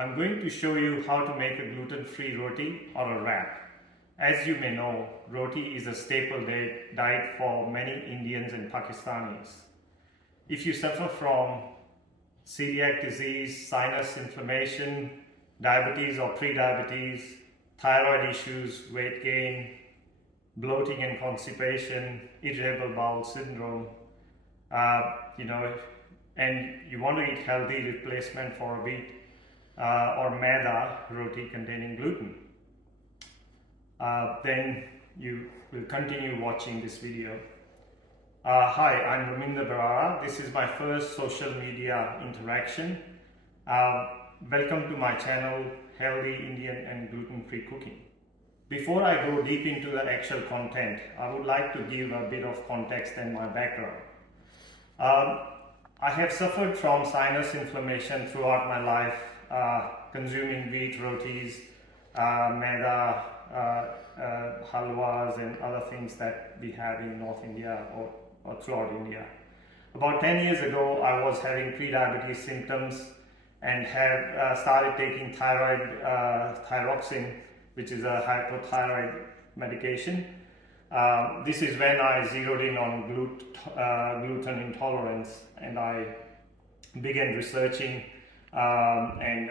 I'm going to show you how to make a gluten-free roti or a wrap. As you may know, roti is a staple diet for many Indians and Pakistanis. If you suffer from celiac disease, sinus inflammation, diabetes or pre-diabetes, thyroid issues, weight gain, bloating and constipation, irritable bowel syndrome, and you want to eat healthy replacement for wheat or maida roti containing gluten, then you will continue watching this video. Hi, I'm Raminder Barara. This is my first social media interaction. Welcome to my channel, Healthy Indian and Gluten-Free Cooking. Before I go deep into the actual content, I would like to give a bit of context and my background. I have suffered from sinus inflammation throughout my life, consuming wheat rotis, maida, halwas and other things that we have in North India or throughout India. About 10 years ago, I was having pre-diabetes symptoms and have started taking thyroxine, which is a hypothyroid medication. This is when I zeroed in on gluten intolerance, and I began researching and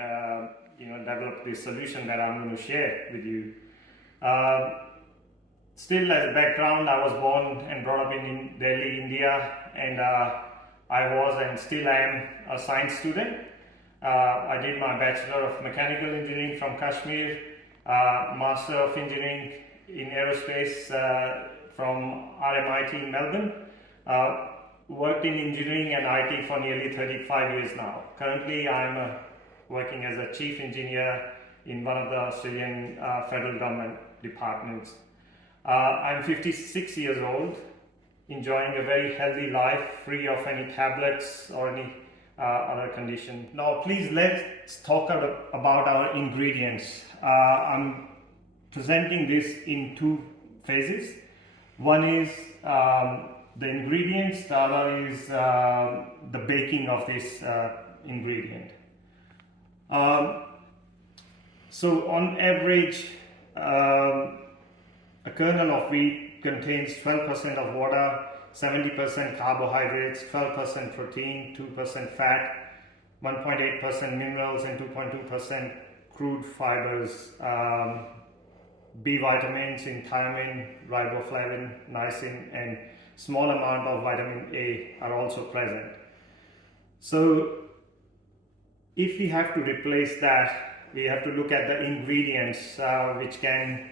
developed this solution that I'm going to share with you. Still, as a background, I was born and brought up in Delhi, India, and I was and still am a science student. I did my Bachelor of Mechanical Engineering from Kashmir, Master of Engineering in Aerospace from RMIT in Melbourne. Worked in engineering and IT for nearly 35 years now. Currently, I'm working as a chief engineer in one of the Australian federal government departments. I'm 56 years old, enjoying a very healthy life, free of any tablets or any other condition. Now, please let's talk about our ingredients. I'm presenting this in two phases. One is the ingredients, the other is the baking of this ingredient. So on average, a kernel of wheat contains 12% of water, 70% carbohydrates, 12% protein, 2% fat, 1.8% minerals and 2.2% crude fibers. B vitamins in thiamine, riboflavin, niacin, and small amount of vitamin A are also present. So if we have to replace that, we have to look at the ingredients which can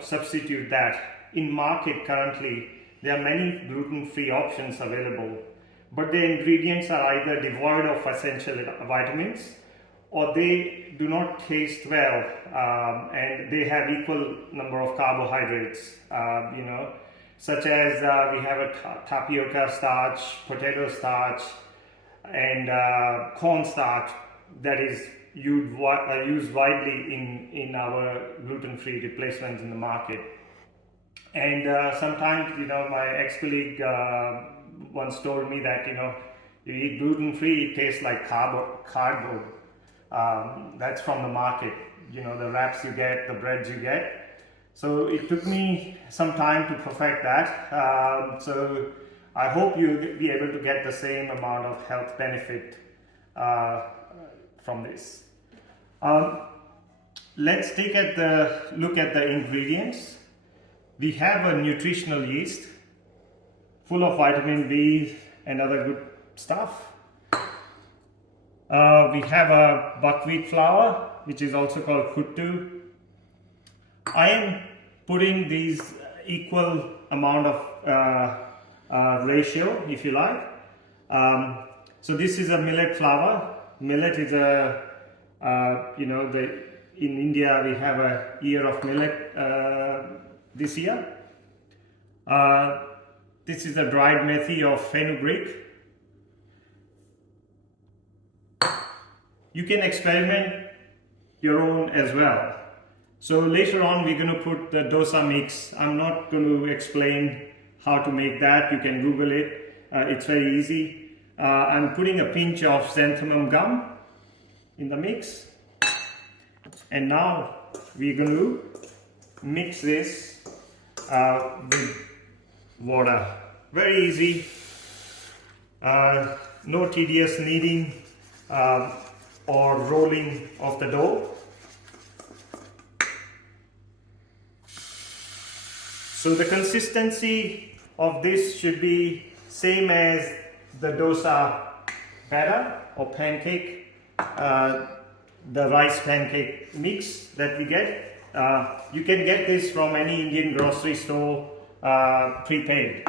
substitute that. In market currently, there are many gluten-free options available, but the ingredients are either devoid of essential vitamins or they do not taste well, and they have equal number of carbohydrates, such as we have a tapioca starch, potato starch, and corn starch that is used widely in our gluten-free replacements in the market. And sometimes, my ex-colleague once told me that, you eat gluten-free, it tastes like cardboard. That's from the market, the wraps you get, the breads you get. So it took me some time to perfect that. So I hope you'll be able to get the same amount of health benefit from this. Let's take a look at the ingredients. We have a nutritional yeast full of vitamin B and other good stuff. We have a buckwheat flour, which is also called kuttu. I am putting these equal amount of ratio, if you like. So this is a millet flour. Millet is in India we have a year of millet this year. This is a dried methi of fenugreek. You can experiment your own as well. So later on we're going to put the dosa mix. I'm not going to explain how to make that. You can Google it. It's very easy. I'm putting a pinch of xanthan gum in the mix. And now we're going to mix this with water. Very easy, no tedious kneading or rolling of the dough. So the consistency of this should be same as the dosa batter or pancake, the rice pancake mix that we get. You can get this from any Indian grocery store, pre-made.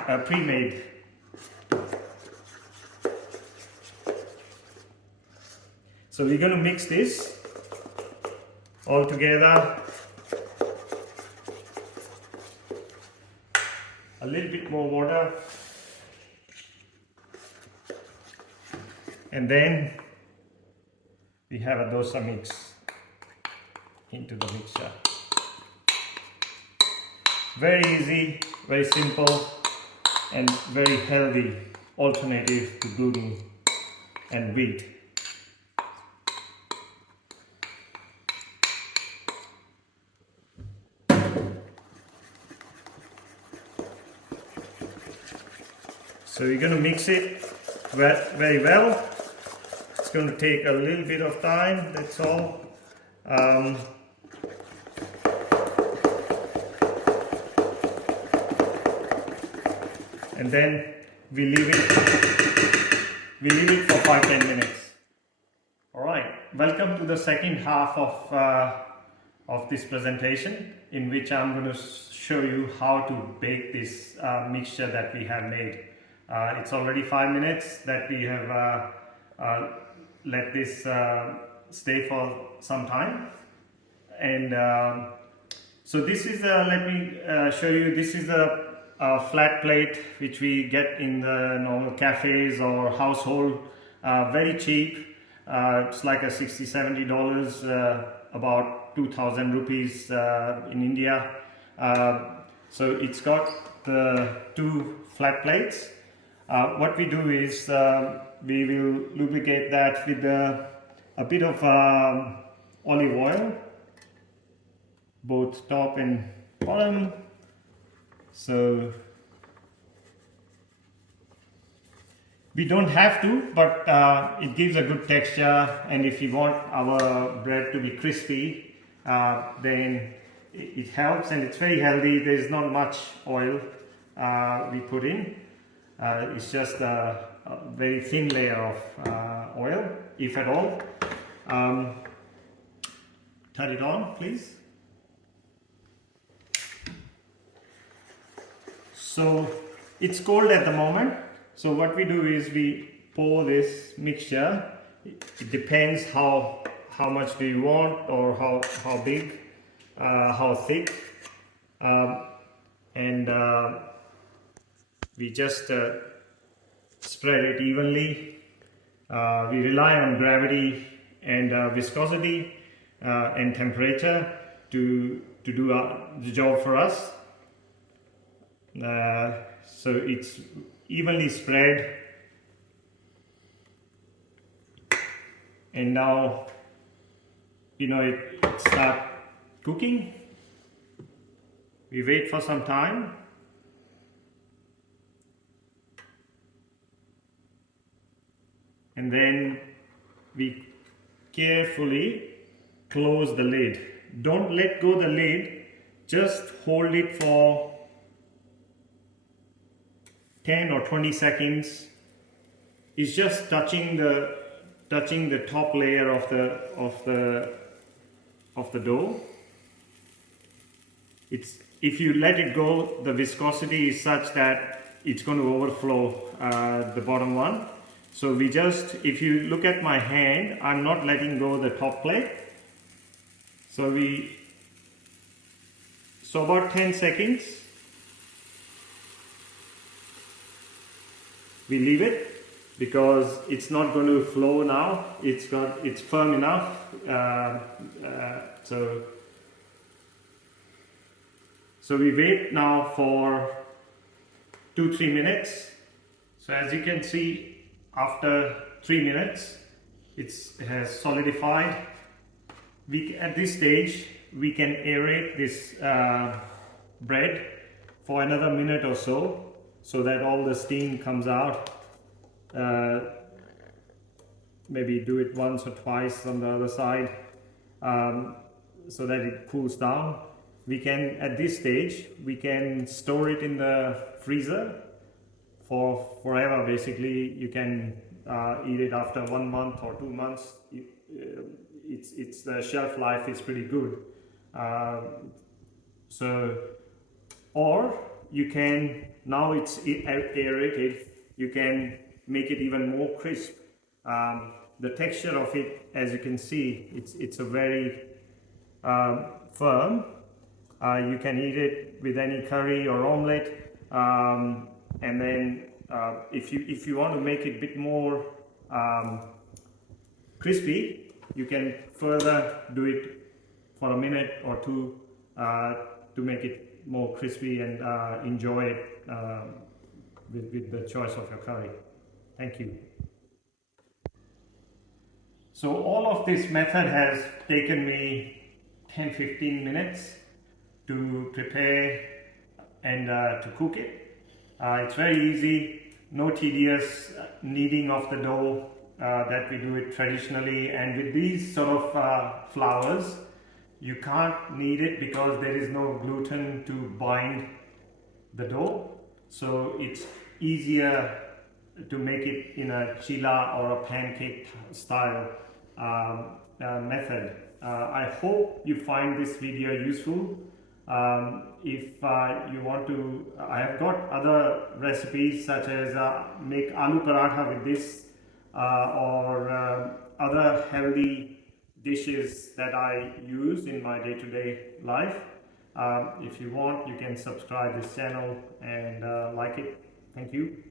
So we're going to mix this all together. A little bit more water, and then we have a dosa mix into the mixture. Very easy, very simple, and very healthy alternative to gluten and wheat. So you're going to mix it very well. It's going to take a little bit of time, that's all. And then we leave it for 5-10 minutes. All right, welcome to the second half of this presentation, in which I'm going to show you how to bake this mixture that we have made. It's already 5 minutes that we have let this stay for some time. And so this is let me show you, this is a flat plate which we get in the normal cafes or household, very cheap. It's like a $60-70, about 2,000 rupees in India. So it's got the two flat plates. What we do is we will lubricate that with a bit of olive oil, both top and bottom. So we don't have to, but it gives a good texture, and if you want our bread to be crispy, then it helps, and it's very healthy. There's not much oil we put in. It's just a very thin layer of oil, if at all. Turn it on, please. So it's cold at the moment. So what we do is we pour this mixture. It depends how much do you want, or how big, how thick, and we just spread it evenly. We rely on gravity and viscosity and temperature to do the job for us. So it's evenly spread, and now it start cooking. We wait for some time. And then we carefully close the lid. Don't let go the lid, just hold it for 10 or 20 seconds. It's just touching the top layer of the dough. If you let it go, the viscosity is such that it's going to overflow the bottom one. So if you look at my hand, I'm not letting go the top plate. So about 10 seconds, we leave it, because it's not going to flow now. It's firm enough. So we wait now for 2-3 minutes. So as you can see, after 3 minutes, it has solidified. At this stage we can aerate this bread for another minute or so that all the steam comes out. Maybe do it once or twice on the other side, so that it cools down. We can, at this stage, we can store it in the freezer for forever. Basically, you can eat it after 1 month or 2 months. It's the shelf life is pretty good. Or you can, now it's aerated, you can make it even more crisp. The texture of it, as you can see, it's a very firm. You can eat it with any curry or omelette, and then if you want to make it a bit more crispy, you can further do it for a minute or two to make it more crispy and enjoy it with the choice of your curry. Thank you. So all of this method has taken me 10-15 minutes to prepare and to cook it. It's very easy, no tedious kneading of the dough that we do it traditionally, and with these sort of flours you can't knead it because there is no gluten to bind the dough, so it's easier to make it in a chilla or a pancake style method. I hope you find this video useful. If you want to, I have got other recipes such as make aloo paratha with this or other healthy dishes that I use in my day-to-day life. If you want, you can subscribe this channel and like it. Thank you.